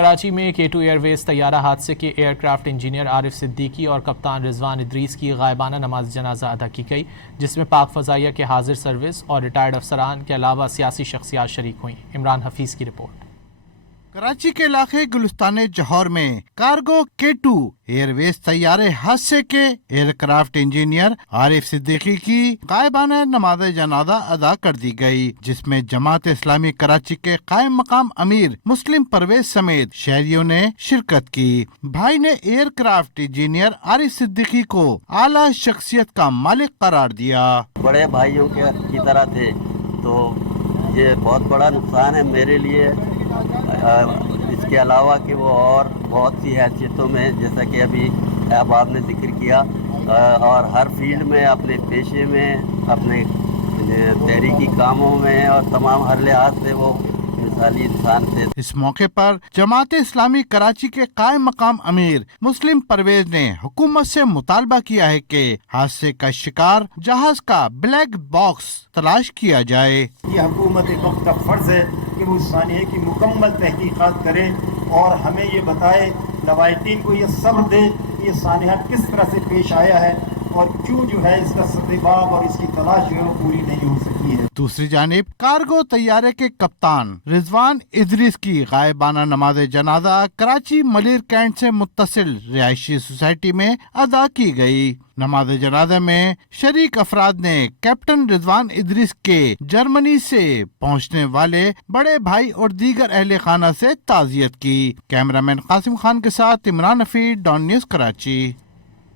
کراچی میں K2 year ویز طیارہ حادثے کے ایئر کرافٹ انجینئر عارف صدیقی اور کپتان رضوان ادریس کی غائبانہ نماز جنازہ ادا کی گئی، جس میں پاک فضائیہ کے حاضر سروس اور ریٹائرڈ افسران کے علاوہ سیاسی شخصیات شریک ہوئیں۔ عمران حفیظ کی رپورٹ۔ کراچی کے علاقے گلستان جوہر میں کارگو K2 ایئر ویز طیارے حادثے کے ایئر کرافٹ انجینئر عارف صدیقی کی غائبانہ نماز جنازہ ادا کر دی گئی، جس میں جماعت اسلامی کراچی کے قائم مقام امیر مسلم پرویز سمیت شہریوں نے شرکت کی۔ بھائی نے ایئر کرافٹ انجینئر عارف صدیقی کو اعلیٰ شخصیت کا مالک قرار دیا۔ بڑے بھائیوں کی طرح تھے، تو یہ بہت بڑا نقصان ہے میرے لیے، اس کے علاوہ کہ وہ اور بہت سی حیثیتوں میں، جیسا کہ ابھی آپ نے ذکر کیا، اور ہر فیلڈ میں، اپنے پیشے میں، اپنے تحریکی کاموں میں اور تمام ہر لحاظ سے وہ مثالی انسان تھے۔ اس موقع پر جماعت اسلامی کراچی کے قائم مقام امیر مسلم پرویز نے حکومت سے مطالبہ کیا ہے کہ حادثے کا شکار جہاز کا بلیک باکس تلاش کیا جائے۔ یہ حکومت وقت کا فرض ہے کہ وہ اس سانحے کی مکمل تحقیقات کرے اور ہمیں یہ بتائے، لواحقین کو یہ صبر دے کہ یہ سانحہ کس طرح سے پیش آیا ہے اور کیوں جو ہے اس کا سرباب اور اس کی تلاش جو ہے وہ پوری نہیں ہو سکی ہے۔ دوسری جانب کارگو طیارے کے کپتان رضوان ادریس کی غائبانہ نماز جنازہ کراچی ملیر کینٹ سے متصل رہائشی سوسائٹی میں ادا کی گئی۔ نماز جنازہ میں شریک افراد نے کیپٹن رضوان ادریس کے جرمنی سے پہنچنے والے بڑے بھائی اور دیگر اہل خانہ سے تعزیت کی۔ کیمرہ مین قاسم خان کے ساتھ عمران حفیظ، ڈان نیوز کراچی۔